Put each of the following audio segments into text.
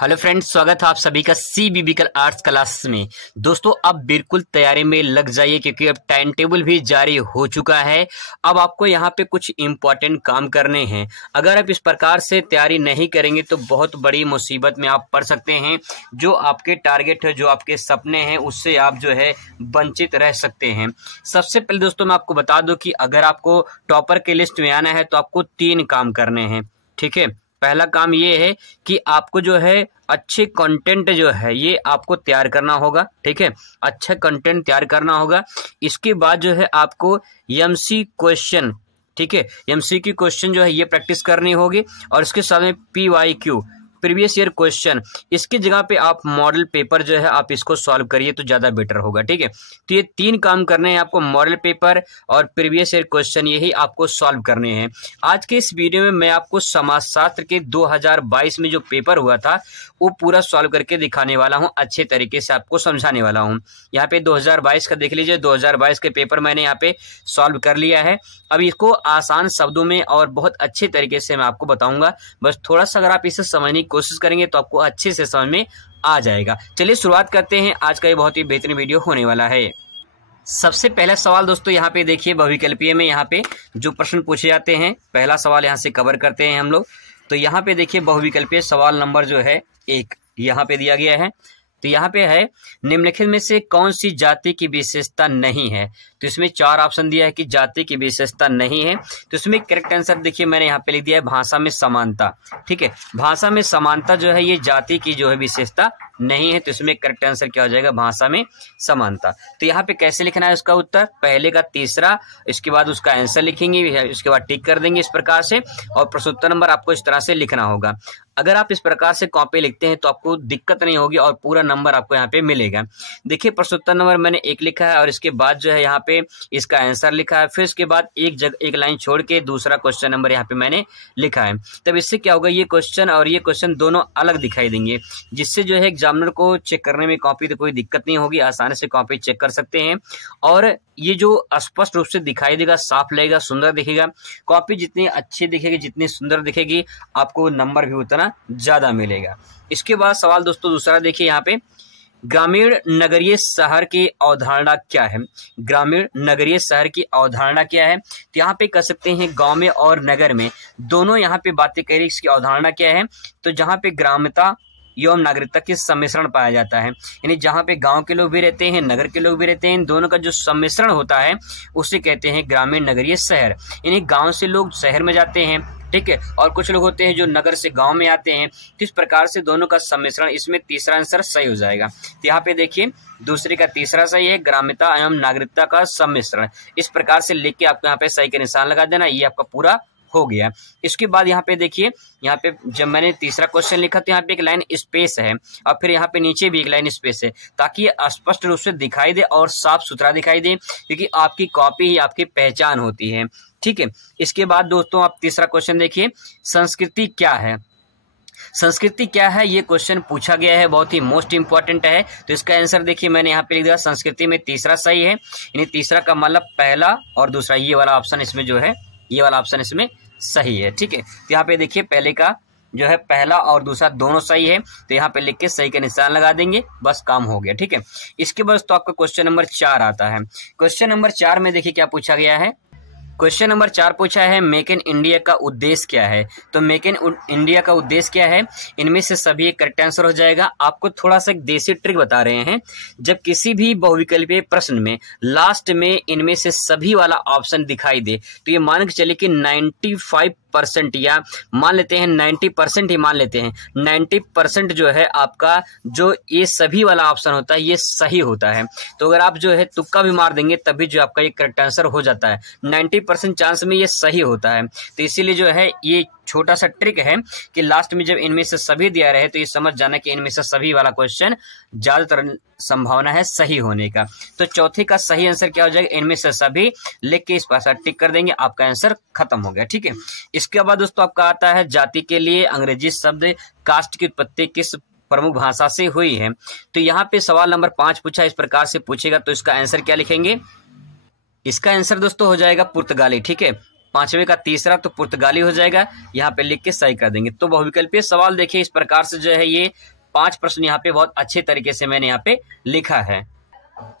Hello friends, स्वागत है आप सभी का CBB आर्ट्स क्लास में। दोस्तों अब बिल्कुल तैयारी में लग जाइए क्योंकि अब टाइम टेबल भी जारी हो चुका है। अब आपको यहाँ पे कुछ इम्पोर्टेंट काम करने हैं। अगर आप इस प्रकार से तैयारी नहीं करेंगे तो बहुत बड़ी मुसीबत में आप पड़ सकते हैं। जो आपके टारगेट है, जो आपके सपने हैं, उससे आप जो है वंचित रह सकते हैं। सबसे पहले दोस्तों मैं आपको बता दूं कि अगर आपको टॉपर के लिस्ट में आना है तो आपको 3 काम करने हैं। ठीक है, पहला काम ये है कि आपको जो है अच्छे कंटेंट जो है ये आपको तैयार करना होगा। ठीक है, अच्छा कंटेंट तैयार करना होगा। इसके बाद जो है आपको एमसी क्वेश्चन, ठीक है, एमसीक्यू क्वेश्चन जो है ये प्रैक्टिस करनी होगी। और इसके साथ में PYQ प्रीवियस ईयर क्वेश्चन, इसकी जगह पे आप मॉडल पेपर जो है आप इसको सॉल्व करिए तो ज़्यादा बेटर होगा। ठीक है, तो ये 3 काम करने हैं आपको, मॉडल पेपर और प्रीवियस ईयर क्वेश्चन, यही आपको सॉल्व करने हैं। आज के इस वीडियो में मैं आपको समाजशास्त्र के 2022 में जो पेपर हुआ था वो पूरा सॉल्व करके दिखाने वाला हूँ, अच्छे तरीके से आपको समझाने वाला हूँ। यहाँ पे 2022 का देख लीजिए, 2022 के पेपर मैंने यहाँ पे सॉल्व कर लिया है। अब इसको आसान शब्दों में और बहुत अच्छे तरीके से मैं आपको बताऊंगा। बस थोड़ा सा अगर आप इसे समझने की कोशिश करेंगे तो आपको अच्छे से समझ में आ जाएगा। चलिए शुरुआत करते हैं, आज का ये बहुत ही बेहतरीन वीडियो होने वाला है। सबसे पहला सवाल दोस्तों यहाँ पे देखिए, बहुविकल्पीय में यहाँ पे जो प्रश्न पूछे जाते हैं, पहला सवाल यहाँ से कवर करते हैं हम लोग। तो यहाँ पे देखिए बहुविकल्पीय सवाल नंबर जो है 1 यहाँ पे दिया गया है। तो यहाँ पे है, निम्नलिखित में से कौन सी जाति की विशेषता नहीं है। तो इसमें 4 ऑप्शन दिया है कि जाति की विशेषता नहीं है। तो इसमें करेक्ट आंसर देखिए मैंने यहाँ पे लिख दिया है भाषा में समानता। ठीक है, भाषा में समानता जो है ये जाति की जो है विशेषता नहीं है। तो इसमें करेक्ट आंसर क्या हो जाएगा, भाषा में समानता। तो यहाँ पे कैसे लिखना है उसका उत्तर, पहले का तीसरा, इसके बाद उसका आंसर लिखेंगे, इसके बाद टिक कर देंगे इस प्रकार से, और प्रश्नोत्तर नंबर आपको इस तरह से लिखना होगा। अगर आप इस प्रकार से कॉपी लिखते हैं तो आपको दिक्कत नहीं होगी और पूरा नंबर आपको यहाँ पे मिलेगा। देखिए प्रश्नोत्तर नंबर मैंने 1 लिखा है और इसके बाद जो है यहाँ पे इसका आंसर लिखा है। फिर इसके बाद एक लाइन छोड़ के दूसरा क्वेश्चन नंबर यहाँ पे मैंने लिखा है। तब इससे क्या होगा, ये क्वेश्चन और ये क्वेश्चन दोनों अलग दिखाई देंगे, जिससे जो है एग्जामिनर को चेक करने में कॉपी तो कोई दिक्कत नहीं होगी, आसानी से कॉपी चेक कर सकते हैं। और ये जो स्पष्ट रूप से दिखाई देगा, साफ लगेगा, सुंदर दिखेगा। कॉपी जितनी अच्छी दिखेगी, जितनी सुंदर दिखेगी, आपको नंबर भी उतना ज्यादा मिलेगा। इसके बाद सवाल दोस्तों दूसरा देखिए, यहाँ पे ग्रामीण नगरीय शहर की अवधारणा क्या है। ग्रामीण नगरीय शहर की अवधारणा क्या है, तो यहाँ पे कह सकते हैं गांव में और नगर में दोनों यहाँ पे बातें कह रही, इसकी अवधारणा क्या है। तो जहाँ पे ग्राम्यता एवं नागरिकता की सम्मिश्रण पाया जाता है, यानी जहाँ पे गांव के लोग भी रहते हैं, नगर के लोग भी रहते हैं, इन दोनों का जो सम्मिश्रण होता है उसे कहते हैं ग्रामीण नगरीय शहर। यानी गांव से लोग शहर में जाते हैं, ठीक है, और कुछ लोग होते हैं जो नगर से गांव में आते हैं। किस प्रकार से दोनों का सम्मिश्रण, इसमें तीसरा आंसर सही हो जाएगा। तो यहाँ पे देखिए दूसरे का तीसरा सही है, ग्राम्यता एवं नागरिकता का सम्मिश्रण। इस प्रकार से लिख के आपको यहाँ पे सही का निशान लगा देना, ये आपका पूरा हो गया। इसके बाद यहाँ पे देखिए, यहाँ पे जब मैंने तीसरा क्वेश्चन लिखा तो यहाँ पे एक लाइन स्पेस है और फिर यहाँ पे नीचे भी एक लाइन स्पेस है, ताकि ये स्पष्ट रूप से दिखाई दे और साफ सुथरा दिखाई दे, क्योंकि आपकी कॉपी ही आपकी पहचान होती है। ठीक है, इसके बाद दोस्तों आप तीसरा क्वेश्चन देखिए, संस्कृति क्या है। संस्कृति क्या है ये क्वेश्चन पूछा गया है, बहुत ही मोस्ट इंपॉर्टेंट है। तो इसका आंसर देखिए मैंने यहाँ पे लिख दिया, संस्कृति में तीसरा सही है। यानी तीसरा का मतलब पहला और दूसरा, ये वाला ऑप्शन इसमें जो है, ये वाला ऑप्शन इसमें सही है। ठीक है, तो यहाँ पे देखिए पहले का जो है पहला और दूसरा दोनों सही है, तो यहाँ पे लिख के सही का निशान लगा देंगे, बस काम हो गया। ठीक है, इसके बाद तो आपका क्वेश्चन नंबर 4 आता है। क्वेश्चन नंबर 4 में देखिए क्या पूछा गया है। क्वेश्चन नंबर 4 पूछा है, मेक इन इंडिया का उद्देश्य क्या है। तो मेक इन इंडिया का उद्देश्य क्या है, इनमें से सभी एक करेक्ट आंसर हो जाएगा। आपको थोड़ा सा एक देसी ट्रिक बता रहे हैं, जब किसी भी बहुविकल्पीय प्रश्न में लास्ट में इनमें से सभी वाला ऑप्शन दिखाई दे, तो ये मान के चलिए कि 95% या मान लेते हैं 90% ही मान लेते हैं, 90% जो है आपका जो ये सभी वाला ऑप्शन होता है ये सही होता है। तो अगर आप जो है तुक्का भी मार देंगे तभी जो आपका ये करेक्ट आंसर हो जाता है, 90% चांस में ये सही होता है। तो इसीलिए जो है ये छोटा सा ट्रिक है कि लास्ट में जब इनमें से सभी दिया रहे तो ये समझ जाना कि इनमें से सभी वाला क्वेश्चन ज्यादातर संभावना है सही होने का। तो चौथे का सही आंसर क्या हो जाएगा, इनमें से सभी लिख के इस पास टिक कर देंगे, आपका आंसर खत्म हो गया। ठीक है, इसके बाद दोस्तों आपका आता है, जाति के लिए अंग्रेजी शब्द कास्ट की उत्पत्ति किस प्रमुख भाषा से हुई है। तो यहाँ पे सवाल नंबर 5 पूछा, इस प्रकार से पूछेगा तो इसका आंसर क्या लिखेंगे, इसका आंसर दोस्तों हो जाएगा पुर्तगाली। ठीक है, पांचवे का तीसरा तो पुर्तगाली हो जाएगा, यहाँ पे लिख के सही कर देंगे। तो बहुविकल्पीय सवाल देखिए इस प्रकार से जो है ये 5 प्रश्न यहाँ पे बहुत अच्छे तरीके से मैंने यहाँ पे लिखा है।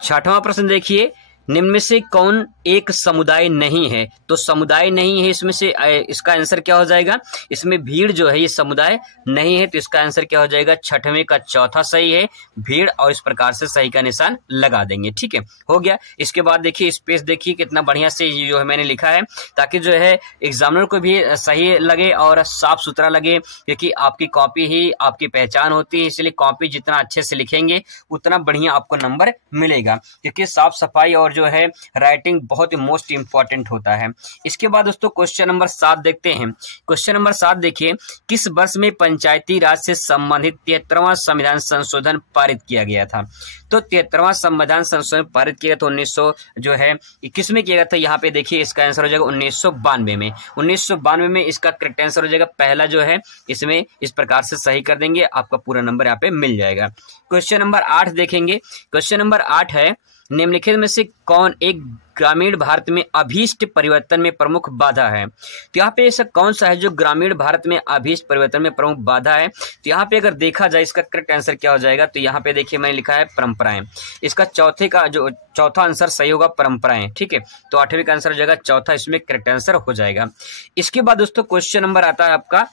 छठवां प्रश्न देखिए, निम्न में से कौन एक समुदाय नहीं है? तो समुदाय नहीं है, इसमें से इसका आंसर क्या हो जाएगा? इसमें भीड़ जो है ये समुदाय नहीं है, तो इसका आंसर क्या हो जाएगा? छठवें का चौथा सही है भीड़, और इस प्रकार से सही का निशान लगा देंगे। ठीक है, हो गया। इसके बाद देखिए स्पेस देखिए कितना बढ़िया से जो है मैंने लिखा है, ताकि जो है एग्जामिनर को भी सही लगे और साफ सुथरा लगे, क्योंकि आपकी कॉपी ही आपकी पहचान होती है, इसलिए कॉपी जितना अच्छे से लिखेंगे उतना बढ़िया आपको नंबर मिलेगा, क्योंकि साफ सफाई और जो है राइटिंग बहुत ही मोस्ट इंपॉर्टेंट होता है। इसके बाद दोस्तों क्वेश्चन नंबर 7 देखते हैं। क्वेश्चन नंबर 7 देखिए, किस वर्ष में पंचायती राज से संबंधित 73वां संविधान संशोधन पारित किया गया था? तो 73वां संविधान संशोधन पारित किया तो 1921 में किया गया था। यहाँ पे देखिए इसका आंसर हो जाएगा 1992 में। 1992 में इसका करेक्ट आंसर हो जाएगा। पहला जो है इसमें इस प्रकार से सही कर देंगे, आपका पूरा नंबर यहाँ पे मिल जाएगा। क्वेश्चन नंबर 8 देखेंगे। क्वेश्चन नंबर 8 है, निम्नलिखित में से कौन एक ग्रामीण भारत में अभीष्ट परिवर्तन में प्रमुख बाधा है? तो यहाँ पे ऐसा कौन सा है जो ग्रामीण भारत में अभीष्ट परिवर्तन में प्रमुख बाधा है? तो यहाँ पे अगर देखा जाए इसका करेक्ट आंसर क्या हो जाएगा? तो यहाँ पे देखिए मैंने लिखा है परंपराएं। इसका चौथा आंसर सही होगा परंपराएं। ठीक है, तो 8वें का आंसर हो जाएगा चौथा, इसमें करेक्ट आंसर हो जाएगा। इसके बाद दोस्तों क्वेश्चन नंबर आता है आपका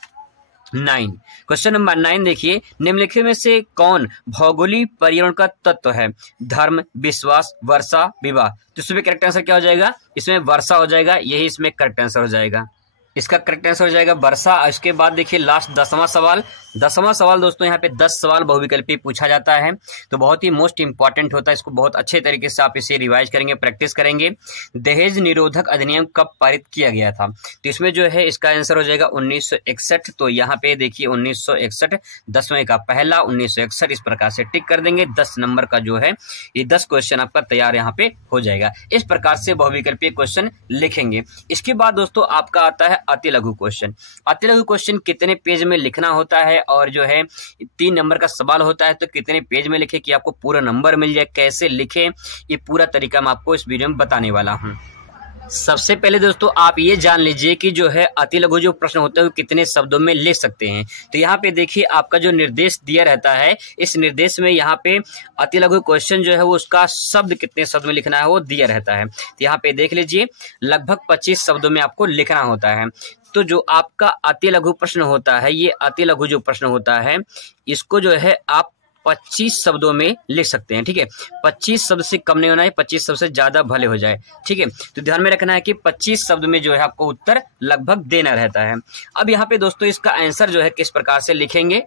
9। क्वेश्चन नंबर 9 देखिए, निम्नलिखित में से कौन भौगोलिक पर्यावरण का तत्व है? धर्म, विश्वास, वर्षा, विवाह। तो इसमें करेक्ट आंसर क्या हो जाएगा? इसमें वर्षा हो जाएगा, यही इसमें करेक्ट आंसर हो जाएगा। इसका करेक्ट आंसर हो जाएगा वर्षा। इसके बाद देखिए लास्ट 10वां सवाल। 10वां सवाल दोस्तों यहाँ पे 10 सवाल बहुविकल्पी पूछा जाता है, तो बहुत ही मोस्ट इंपॉर्टेंट होता है। इसको बहुत अच्छे तरीके से आप इसे रिवाइज करेंगे, प्रैक्टिस करेंगे। दहेज निरोधक अधिनियम कब पारित किया गया था? तो इसमें जो है इसका आंसर हो जाएगा 1961। तो यहाँ पे देखिए 1961 10वें का पहला 1961 इस प्रकार से टिक कर देंगे। 10 नंबर का जो है ये 10 क्वेश्चन आपका तैयार यहाँ पे हो जाएगा। इस प्रकार से बहुविकल्पीय क्वेश्चन लिखेंगे। इसके बाद दोस्तों आपका आता है अति लघु क्वेश्चन। अति लघु क्वेश्चन कितने पेज में लिखना होता है, और जो है 3 नंबर का सवाल होता है, तो कितने पेज में लिखे कि आपको पूरा नंबर मिल जाए, कैसे लिखें, ये पूरा तरीका मैं आपको इस वीडियो में बताने वाला हूं। सबसे पहले दोस्तों आप ये जान लीजिए कि जो है अति लघु जो प्रश्न होता है वो कितने शब्दों में लिख सकते हैं। तो यहाँ पे देखिए आपका जो निर्देश दिया रहता है, इस निर्देश में यहाँ पे अति लघु क्वेश्चन जो है वो उसका शब्द कितने शब्द में लिखना है वो दिया रहता है। तो यहाँ पे देख लीजिए लगभग 25 शब्दों में आपको लिखना होता है। तो जो आपका अति लघु प्रश्न होता है, ये अति लघु जो प्रश्न होता है इसको जो है आप 25 शब्दों में लिख सकते हैं। ठीक है, 25 शब्द से कम नहीं होना है, 25 शब्द से ज्यादा भले हो जाए। ठीक है, तो ध्यान में रखना है कि 25 शब्द में जो है आपको उत्तर लगभग देना रहता है। अब यहाँ पे दोस्तों इसका आंसर जो है किस प्रकार से लिखेंगे?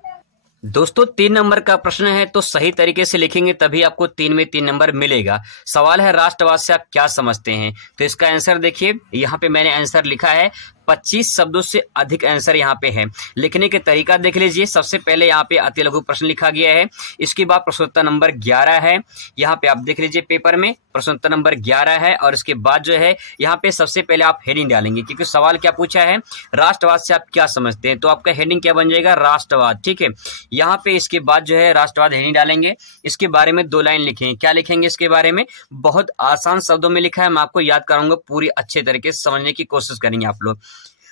दोस्तों 3 नंबर का प्रश्न है, तो सही तरीके से लिखेंगे तभी आपको 3 में 3 नंबर मिलेगा। सवाल है राष्ट्रवाद से आप क्या समझते हैं? तो इसका आंसर देखिए यहाँ पे मैंने आंसर लिखा है 25 शब्दों से अधिक आंसर यहाँ पे है। लिखने के तरीका देख लीजिए। सबसे पहले यहाँ पे अति लघु प्रश्न लिखा गया है, इसके बाद प्रश्नोत्तर नंबर 11 है। यहाँ पे आप देख लीजिए पेपर में प्रश्नोत्तर नंबर 11 है, और इसके बाद जो है यहाँ पे सबसे पहले आप हेडिंग डालेंगे, क्योंकि सवाल क्या पूछा है? राष्ट्रवाद से आप क्या समझते हैं, तो आपका हेडिंग क्या बन जाएगा? राष्ट्रवाद। ठीक है, यहाँ पे इसके बाद जो है राष्ट्रवाद हेडिंग डालेंगे, इसके बारे में 2 लाइन लिखेंगे। क्या लिखेंगे इसके बारे में? बहुत आसान शब्दों में लिखा है, मैं आपको याद कराऊंगा, पूरी अच्छे तरीके से समझने की कोशिश करेंगे आप लोग।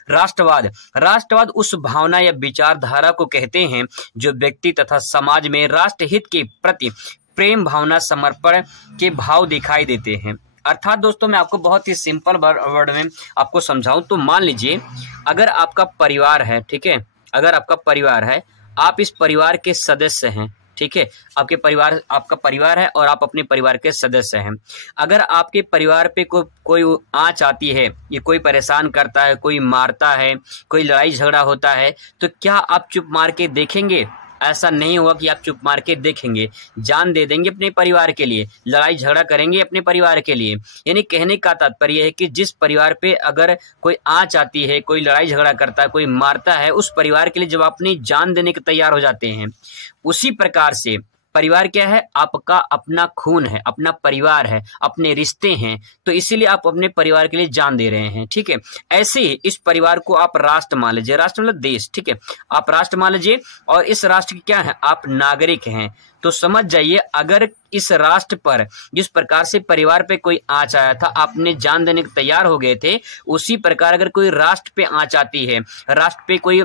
राष्ट्रवाद उस भावना या विचारधारा को कहते हैं जो व्यक्ति तथा समाज में राष्ट्रहित के प्रति प्रेम भावना, समर्पण के भाव दिखाई देते हैं। अर्थात दोस्तों मैं आपको बहुत ही सिंपल वर्ड में आपको समझाऊं तो मान लीजिए अगर आपका परिवार है, ठीक है, अगर आपका परिवार है, आप इस परिवार के सदस्य हैं, ठीक है, आपका परिवार है और आप अपने परिवार के सदस्य हैं। अगर आपके परिवार पे कोई आंच आती है, ये कोई परेशान करता है, कोई मारता है, कोई लड़ाई झगड़ा होता है, तो क्या आप चुप मार के देखेंगे? ऐसा नहीं होगा कि आप चुप मार के देखेंगे, जान दे देंगे अपने परिवार के लिए, लड़ाई झगड़ा करेंगे अपने परिवार के लिए। यानी कहने का तात्पर्य है कि जिस परिवार पे अगर कोई आंच आती है, कोई लड़ाई झगड़ा करता है, कोई मारता है, उस परिवार के लिए जब अपनी जान देने के तैयार हो जाते हैं, उसी प्रकार से परिवार क्या है? आपका अपना खून है, अपना परिवार है, अपने रिश्ते हैं, तो इसीलिए आप अपने परिवार के लिए जान दे रहे हैं, ठीक है। ऐसे ही इस परिवार को आप राष्ट्र मान लीजिए, राष्ट्र मतलब देश, ठीक है, आप राष्ट्र मान लीजिए, और इस राष्ट्र के क्या है? आप नागरिक हैं। तो समझ जाइए, अगर इस राष्ट्र पर जिस प्रकार से परिवार पे कोई आंच आया था, आपने जान देने को तैयार हो गए थे, उसी प्रकार अगर कोई राष्ट्र पे आंच आती है, राष्ट्र पे कोई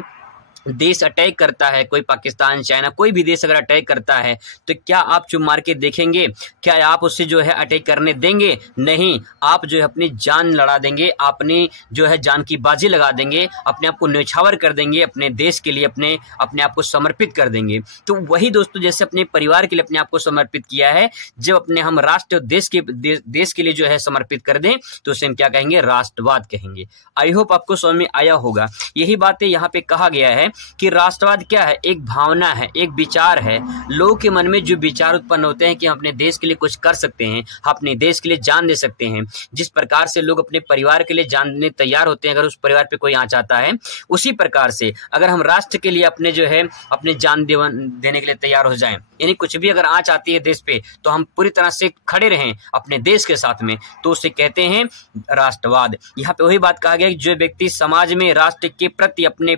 देश अटैक करता है, कोई पाकिस्तान, चाइना, कोई भी देश अगर अटैक करता है, तो क्या आप चुप मार के देखेंगे? क्या आप उससे जो है अटैक करने देंगे? नहीं, आप जो है अपनी जान लड़ा देंगे, अपनी जो है जान की बाजी लगा देंगे, अपने आप को न्यौछावर कर देंगे, अपने देश के लिए अपने आप को समर्पित कर देंगे। तो वही दोस्तों, जैसे अपने परिवार के लिए अपने आप को समर्पित किया है, जब अपने हम राष्ट्र और देश के लिए जो है समर्पित कर दें, तो उसे हम क्या कहेंगे? राष्ट्रवाद कहेंगे। आई होप आपको समझ में आया होगा। यही बातें यहाँ पे कहा गया है कि राष्ट्रवाद क्या है? एक भावना है, एक विचार है। लोगों के मन में जो विचार उत्पन्न होते हैं कि हम अपने देश के लिए कुछ कर सकते हैं, अपने देश के लिए जान दे सकते हैं, जिस प्रकार से लोग अपने परिवार के लिए जान देने तैयार होते हैं अगर उस परिवार पे कोई आंच आता है, उसी प्रकार से अगर हम राष्ट्र के लिए अपने जो है अपने जान देने के लिए तैयार हो जाएं, यानी कुछ भी अगर आंच आती है देश पे, तो हम पूरी तरह से खड़े रहें अपने देश के साथ में, तो उसे कहते हैं राष्ट्रवाद। यहाँ पे वही बात कहा गया कि जो व्यक्ति समाज में राष्ट्र के प्रति अपने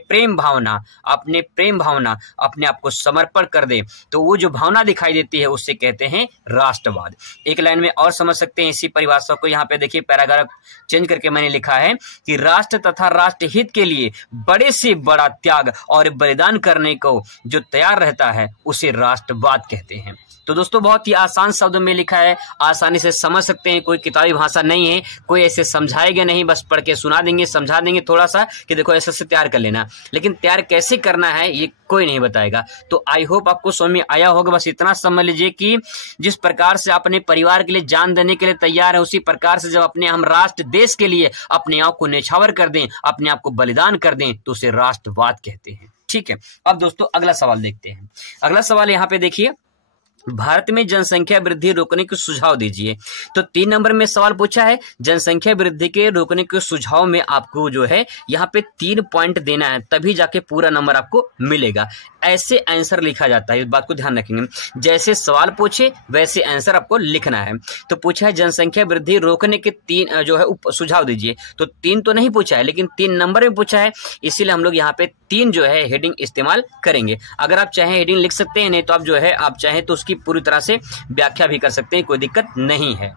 आप को समर्पण कर दे, तो वो जो भावना दिखाई देती है उसे कहते हैं राष्ट्रवाद। एक लाइन में और समझ सकते हैं इसी परिभाषा को। यहाँ पे देखिए, पैराग्राफ चेंज करके मैंने लिखा है कि राष्ट्र तथा राष्ट्र हित के लिए बड़े से बड़ा त्याग और बलिदान करने को जो तैयार रहता है, उसे राष्ट्रवाद कहते हैं। तो दोस्तों, बहुत ही आसान शब्दों में लिखा है, आसानी से समझ सकते हैं, कोई किताबी भाषा नहीं है, कोई ऐसे समझाएगा नहीं, बस पढ़ के सुना देंगे, समझा देंगे थोड़ा सा कि देखो ऐसे से तैयार कर लेना, लेकिन तैयार कैसे करना है ये कोई नहीं बताएगा। तो आई होप आपको समझ में आया होगा। बस इतना समझ लीजिए कि जिस प्रकार से अपने परिवार के लिए जान देने के लिए तैयार है, उसी प्रकार से जब अपने हम राष्ट्र देश के लिए अपने आप को न्यौछावर कर दें, अपने आप को बलिदान कर दें, तो उसे राष्ट्रवाद कहते हैं। ठीक है, अब दोस्तों अगला सवाल देखते हैं। अगला सवाल यहाँ पे देखिए, भारत में जनसंख्या वृद्धि रोकने के सुझाव दीजिए। तो 3 नंबर में सवाल पूछा है, जनसंख्या वृद्धि के रोकने के सुझाव में आपको जो है यहाँ पे 3 पॉइंट देना है, तभी जाके पूरा नंबर आपको मिलेगा। ऐसे आंसर लिखा जाता है, इस बात को ध्यान रखेंगे। जैसे सवाल पूछे वैसे आंसर आपको लिखना है। तो पूछा है जनसंख्या वृद्धि रोकने के 3 जो है सुझाव दीजिए। तो 3 तो नहीं पूछा है, लेकिन 3 नंबर में पूछा है, इसीलिए हम लोग यहाँ पे 3 जो है हेडिंग इस्तेमाल करेंगे। अगर आप चाहें हेडिंग लिख सकते हैं, नहीं तो आप जो है आप चाहें तो उसकी पूरी तरह से व्याख्या भी कर सकते हैं, कोई दिक्कत नहीं है।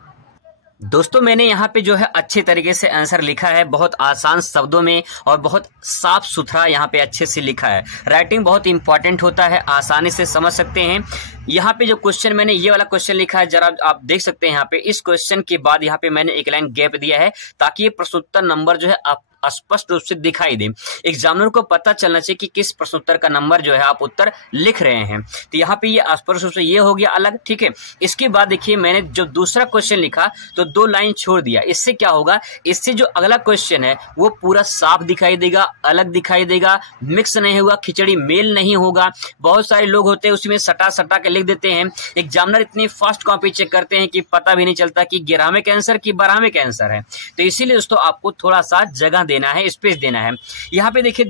दोस्तों, मैंने यहाँ पे जो है अच्छे तरीके से आंसर लिखा है, बहुत आसान शब्दों में और बहुत साफ सुथरा यहाँ पे अच्छे से लिखा है। राइटिंग बहुत इंपॉर्टेंट होता है, आसानी से समझ सकते हैं। यहाँ पे जो क्वेश्चन मैंने ये वाला क्वेश्चन लिखा है, जरा आप देख सकते हैं। यहाँ पे इस क्वेश्चन के बाद यहाँ पे मैंने एक लाइन गैप दिया है, ताकि ये प्रश्नोत्तर नंबर जो है आप स्पष्ट रूप से दिखाई दे, एग्जामिनर को पता चलना चाहिए कि किस प्रश्नोत्तर का नंबर जो है आप उत्तर लिख रहे हैं। तो यहाँ पे ये स्पष्ट रूप से ये हो गया अलग, ठीक है। इसके बाद देखिए, मैंने जो दूसरा क्वेश्चन लिखा तो 2 लाइन छोड़ दिया। इससे क्या होगा, इससे जो अगला क्वेश्चन है वो पूरा साफ दिखाई देगा, अलग दिखाई देगा, मिक्स नहीं होगा, खिचड़ी मेल नहीं होगा। बहुत सारे लोग होते हैं उसमें सटा सटा के लिख देते हैं, एग्जामिनर इतनी फास्ट कॉपी चेक करते हैं कि पता भी नहीं चलता कि 11वें का आंसर की 12वें का आंसर है। तो इसीलिए दोस्तों आपको थोड़ा सा जगह देना है, स्पेस देना है। यहाँ पे देखिए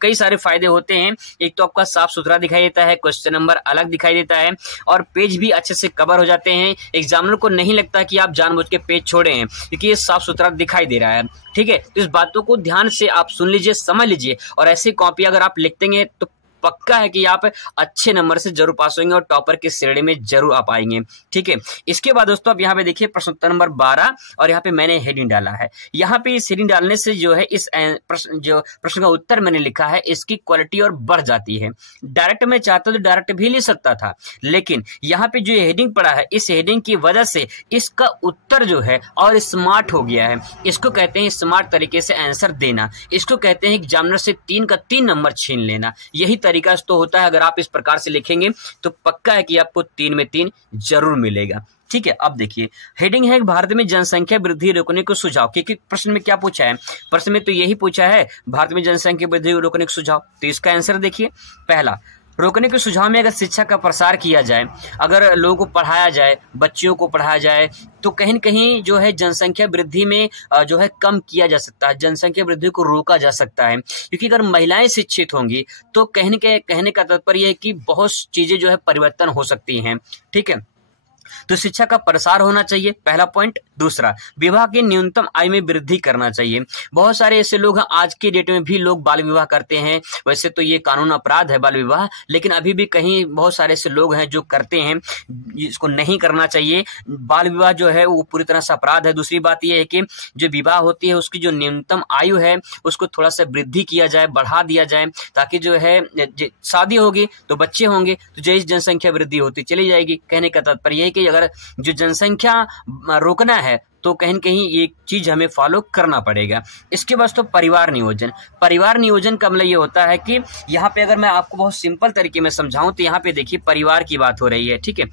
कई सारे फायदे होते हैं। एक तो आपका साफ सुथरा दिखाई देता है, क्वेश्चन नंबर अलग दिखाई देता है, और पेज भी अच्छे से कवर हो जाते हैं। एग्जामिनर को नहीं लगता कि आप जानबूझ के पेज छोड़े हैं, क्योंकि ये साफ सुथरा दिखाई दे रहा है, ठीक है। तो इस बातों को ध्यान से आप सुन लीजिए, समझ लीजिए, और ऐसी कॉपी अगर आप लिखते हैं तो पक्का है कि आप अच्छे नंबर से जरूर पास होंगे और टॉपर की श्रेणी में जरूर आप आएंगे, ठीक है। इसके बाद दोस्तों आप यहाँ पे देखिए प्रश्नोत्तर नंबर 12, और यहाँ पे मैंने हेडिंग डाला है। यहाँ पे इस हेडिंग डालने से जो है इस प्रश्न का उत्तर मैंने लिखा है, इसकी क्वालिटी और बढ़ जाती है। डायरेक्ट मैं चाहता तो डायरेक्ट भी ले सकता था, लेकिन यहाँ पे जो हेडिंग पड़ा है, इस हेडिंग की वजह से इसका उत्तर जो है और स्मार्ट हो गया है। इसको कहते हैं स्मार्ट तरीके से आंसर देना, इसको कहते हैं एग्जामिनर से 3 का 3 नंबर छीन लेना। यही तरीका तो होता है। अगर आप इस प्रकार से लिखेंगे तो पक्का है कि आपको 3 में 3 जरूर मिलेगा, ठीक है। अब देखिए हेडिंग है, भारत में जनसंख्या वृद्धि रोकने को सुझाव। क्योंकि प्रश्न में क्या पूछा है, प्रश्न में तो यही पूछा है, भारत में जनसंख्या वृद्धि रोकने के सुझाव। तो इसका आंसर देखिए, पहला, रोकने के सुझाव में अगर शिक्षा का प्रसार किया जाए, अगर लोगों को पढ़ाया जाए, बच्चियों को पढ़ाया जाए, तो कहीं न कहीं जो है जनसंख्या वृद्धि में जो है कम किया जा सकता है, जनसंख्या वृद्धि को रोका जा सकता है। क्योंकि अगर महिलाएं शिक्षित होंगी तो कहने का तात्पर्य है कि बहुत चीजें जो है परिवर्तन हो सकती हैं। ठीक है, तो शिक्षा का प्रसार होना चाहिए, पहला पॉइंट। दूसरा, विवाह की न्यूनतम आयु में वृद्धि करना चाहिए। बहुत सारे ऐसे लोग हैं, आज के डेट में भी लोग बाल विवाह करते हैं। वैसे तो ये कानून अपराध है बाल विवाह, लेकिन अभी भी कहीं बहुत सारे ऐसे लोग हैं जो करते हैं। इसको नहीं करना चाहिए। बाल विवाह जो है वो पूरी तरह से अपराध है। दूसरी बात यह है कि जो विवाह होती है उसकी जो न्यूनतम आयु है उसको थोड़ा सा वृद्धि किया जाए, बढ़ा दिया जाए, ताकि जो है शादी होगी तो बच्चे होंगे तो जो जनसंख्या वृद्धि होती चली जाएगी। कहने का तात्पर्य है कि अगर जो जनसंख्या रोकना है तो कहीं न कहीं ये चीज हमें फॉलो करना पड़ेगा। इसके बाद तो परिवार नियोजन। परिवार नियोजन का मतलब ये होता है कि यहाँ पे अगर मैं आपको बहुत सिंपल तरीके में समझाऊं तो यहाँ पे देखिए परिवार की बात हो रही है। ठीक है,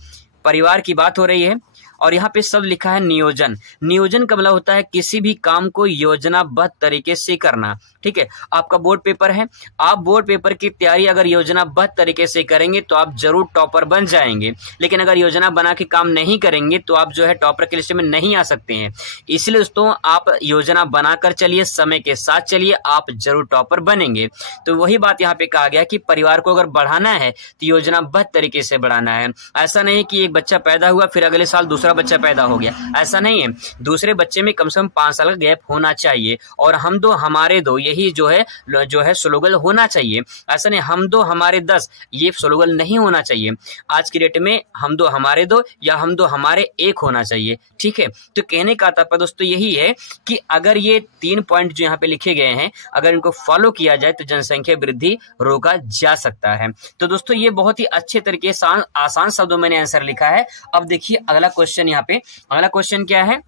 परिवार की बात हो रही है और यहाँ पे सब लिखा है नियोजन। नियोजन का मतलब होता है किसी भी काम को योजनाबद्ध तरीके से करना। ठीक है, आपका बोर्ड पेपर है, आप बोर्ड पेपर की तैयारी अगर योजनाबद्ध तरीके से करेंगे तो आप जरूर टॉपर बन जाएंगे। लेकिन अगर योजना बना के काम नहीं करेंगे तो आप जो है टॉपर की लिस्ट में नहीं आ सकते हैं। इसलिए दोस्तों आप योजना बनाकर चलिए, समय के साथ चलिए, आप जरूर टॉपर बनेंगे। तो वही बात यहाँ पे कहा गया कि परिवार को अगर बढ़ाना है तो योजनाबद्ध तरीके से बढ़ाना है। ऐसा नहीं कि एक बच्चा पैदा हुआ फिर अगले साल दूसरा बच्चा पैदा हो गया, ऐसा नहीं है। दूसरे बच्चे में कम से कम 5 साल का गैप होना चाहिए। और हम दो हमारे दो, यही जो है स्लोगन होना चाहिए। ऐसा नहीं हम दो हमारे 10, ये स्लोगन नहीं होना चाहिए। आज की डेट में हम दो हमारे दो या हम दो हमारे एक होना चाहिए। ठीक है, तो कहने का तात्पर्य दोस्तों यही है कि अगर ये 3 पॉइंट जो यहाँ पे लिखे गए हैं अगर इनको फॉलो किया जाए तो जनसंख्या वृद्धि रोका जा सकता है। तो दोस्तों ये बहुत ही अच्छे तरीके से आसान शब्दों में मैंने आंसर लिखा है। अब देखिए अगला क्वेश्चन, यहाँ पे अगला क्वेश्चन क्या है,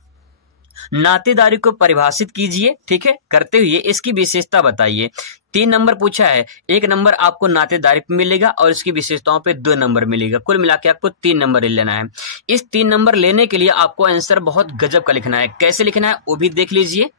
नातेदारी को परिभाषित कीजिए। ठीक है, करते हुए इसकी विशेषता बताइए। 3 नंबर पूछा है, 1 नंबर आपको नातेदारी पे मिलेगा और इसकी विशेषताओं पे 2 नंबर मिलेगा। कुल मिला के आपको 3 नंबर लेना है। इस 3 नंबर लेने के लिए आपको आंसर बहुत गजब का लिखना है। कैसे लिखना है वो भी देख लीजिए।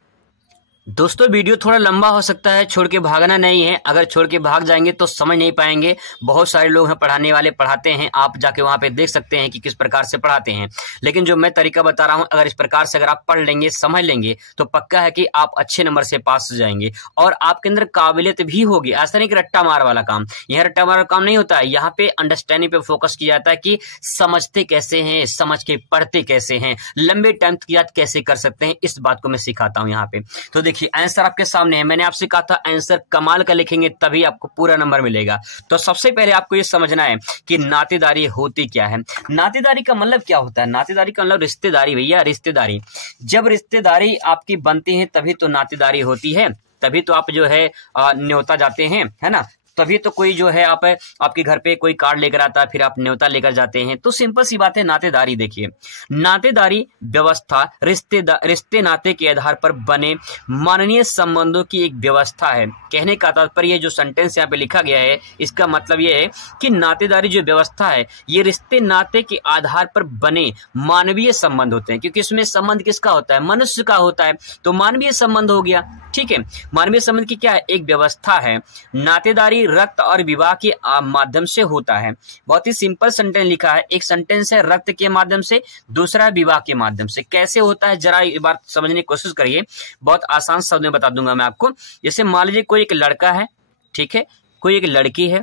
दोस्तों वीडियो थोड़ा लंबा हो सकता है, छोड़ के भागना नहीं है। अगर छोड़ के भाग जाएंगे तो समझ नहीं पाएंगे। बहुत सारे लोग हैं पढ़ाने वाले, पढ़ाते हैं, आप जाके वहां पे देख सकते हैं कि किस प्रकार से पढ़ाते हैं। लेकिन जो मैं तरीका बता रहा हूं, अगर इस प्रकार से अगर आप पढ़ लेंगे, समझ लेंगे तो पक्का है कि आप अच्छे नंबर से पास हो जाएंगे और आपके अंदर काबिलियत भी होगी। ऐसा नहीं कि रट्टा मार वाला काम, यह रट्टा मार काम नहीं होता है। यहाँ पे अंडरस्टैंडिंग पे फोकस किया जाता है कि समझते कैसे हैं, समझ के पढ़ते कैसे हैं, लंबे टाइम तक याद कैसे कर सकते हैं, इस बात को मैं सिखाता हूँ यहाँ पे। तो देखिए आंसर आपके सामने है। मैंने आपसे कहा था आंसर कमाल का लिखेंगे तभी आपको पूरा नंबर मिलेगा। तो सबसे पहले आपको ये समझना है कि नातेदारी होती क्या है। नातेदारी का मतलब क्या होता है? नातेदारी का मतलब रिश्तेदारी भैया, रिश्तेदारी। जब रिश्तेदारी आपकी बनती है तभी तो नातेदारी होती है, तभी तो आप जो है न्योता जाते हैं, है ना। तभी तो कोई जो है आपके घर पे कोई कार्ड लेकर आता है, फिर आप न्योता लेकर जाते हैं। तो सिंपल सी बात है नातेदारी। देखिए नातेदारी व्यवस्था रिश्ते नाते के आधार पर बने मानवीय संबंधों की एक व्यवस्था है। कहने का तात्पर्य जो सेंटेंस यहाँ पे लिखा गया है इसका मतलब ये है कि नातेदारी जो व्यवस्था है ये रिश्ते नाते के आधार पर बने मानवीय संबंध होते हैं। क्योंकि इसमें संबंध किसका होता है? मनुष्य का होता है, तो मानवीय संबंध हो गया। ठीक है, मानवीय संबंध की क्या है? एक व्यवस्था है। नातेदारी रक्त और विवाह के माध्यम से होता है। बहुत ही सिंपल सेंटेंस लिखा है। एक सेंटेंस है रक्त के माध्यम से, दूसरा विवाह के माध्यम से। कैसे होता है जरा एक बार समझने की कोशिश करिए। बहुत आसान शब्द में बता दूंगा मैं आपको। जैसे मान लीजिए कोई एक लड़का है, ठीक है, कोई एक लड़की है।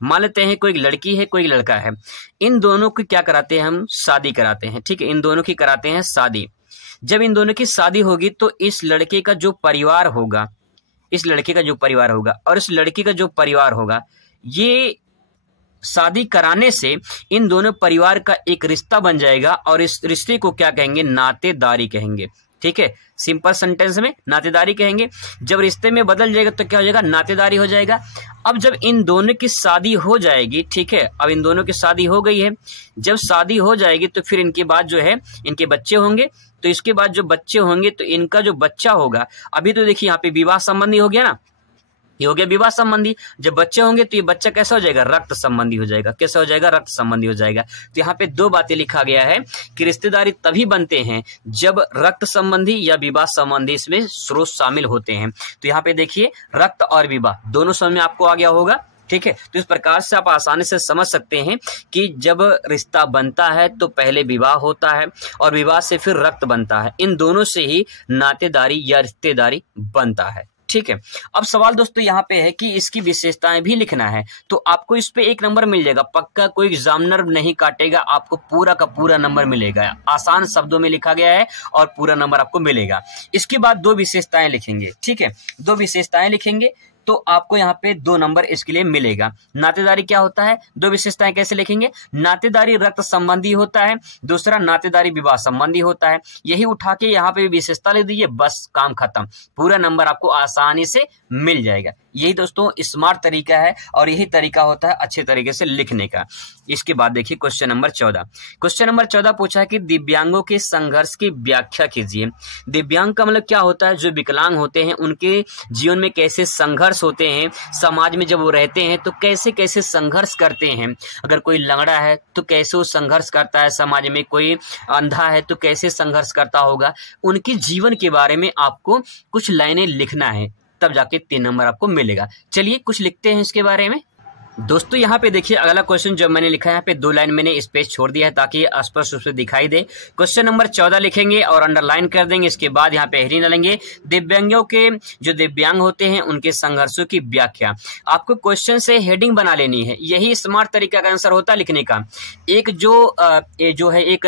मान लेते हैं कोई एक लड़की है, कोई एक लड़का है। इन दोनों की क्या कराते हैं? हम शादी कराते हैं। ठीक है, इन दोनों की कराते हैं शादी। जब इन दोनों की शादी होगी तो इस लड़के का जो परिवार होगा, इस लड़के का जो परिवार होगा और इस लड़की का जो परिवार होगा, ये शादी कराने से इन दोनों परिवार का एक रिश्ता बन जाएगा और इस रिश्ते को क्या कहेंगे? नातेदारी कहेंगे। ठीक है, सिंपल सेंटेंस में नातेदारी कहेंगे। जब रिश्ते में बदल जाएगा तो क्या हो जाएगा? नातेदारी हो जाएगा। अब जब इन दोनों की शादी हो जाएगी, ठीक है, अब इन दोनों की शादी हो गई है, जब शादी हो जाएगी तो फिर इनके बाद जो है इनके बच्चे होंगे। तो इसके बाद जो बच्चे होंगे तो इनका जो बच्चा होगा, अभी तो देखिए यहाँ पे विवाह संबंधी हो गया ना, ये हो गया विवाह संबंधी। जब बच्चे होंगे तो ये बच्चा कैसा हो जाएगा? रक्त संबंधी हो जाएगा। कैसा हो जाएगा? रक्त संबंधी हो जाएगा। तो यहाँ पे 2 बातें लिखा गया है कि रिश्तेदारी तभी बनते हैं जब रक्त संबंधी या विवाह संबंधी इसमें स्रोत शामिल होते हैं। तो यहाँ पे देखिए रक्त और विवाह दोनों समझ में आपको आ गया होगा। ठीक है। तो इस प्रकार से आप आसानी से समझ सकते हैं कि जब रिश्ता बनता है तो पहले विवाह होता है और विवाह से फिर रक्त बनता है। इन दोनों से ही नातेदारी या रिश्तेदारी बनता है। ठीक है। अब सवाल दोस्तों यहाँ पे है कि इसकी विशेषताएं भी लिखना है, तो आपको इस पे 1 नंबर मिल जाएगा पक्का, कोई एग्जामिनर नहीं काटेगा, आपको पूरा का पूरा नंबर मिलेगा। आसान शब्दों में लिखा गया है और पूरा नंबर आपको मिलेगा। इसके बाद 2 विशेषताएं लिखेंगे। ठीक है, 2 विशेषताएं लिखेंगे तो आपको यहाँ पे 2 नंबर इसके लिए मिलेगा। नातेदारी क्या होता है, 2 विशेषताएं कैसे लिखेंगे? नातेदारी रक्त संबंधी होता है, दूसरा नातेदारी विवाह संबंधी होता है। यही उठा के यहाँ पे विशेषता लिख दीजिए, बस काम खत्म, पूरा नंबर आपको आसानी से मिल जाएगा। यही दोस्तों स्मार्ट तरीका है और यही तरीका होता है अच्छे तरीके से लिखने का। इसके बाद देखिए क्वेश्चन नंबर 14। क्वेश्चन नंबर 14 पूछा है कि दिव्यांगों के संघर्ष की व्याख्या कीजिए। दिव्यांग का मतलब क्या होता है? जो विकलांग होते हैं उनके जीवन में कैसे संघर्ष होते हैं, समाज में जब वो रहते हैं तो कैसे कैसे संघर्ष करते हैं। अगर कोई लंगड़ा है तो कैसे वो संघर्ष करता है समाज में, कोई अंधा है तो कैसे संघर्ष करता होगा। उनके जीवन के बारे में आपको कुछ लाइनें लिखना है, तब जाके 3 नंबर आपको मिलेगा। चलिए कुछ लिखते हैं इसके बारे में। दोस्तों यहाँ पे देखिए अगला क्वेश्चन जो मैंने लिखा है, यहाँ पे 2 लाइन मैंने स्पेस छोड़ दिया है ताकि ये स्पष्ट रूप से दिखाई दे। क्वेश्चन नंबर 14 लिखेंगे और अंडरलाइन कर देंगे। इसके बाद यहाँ पे हेडिंग डालेंगे, दिव्यांगों के जो दिव्यांग होते हैं उनके संघर्षों की व्याख्या। आपको क्वेश्चन से हेडिंग बना लेनी है, यही स्मार्ट तरीका का आंसर होता है लिखने का। एक जो है एक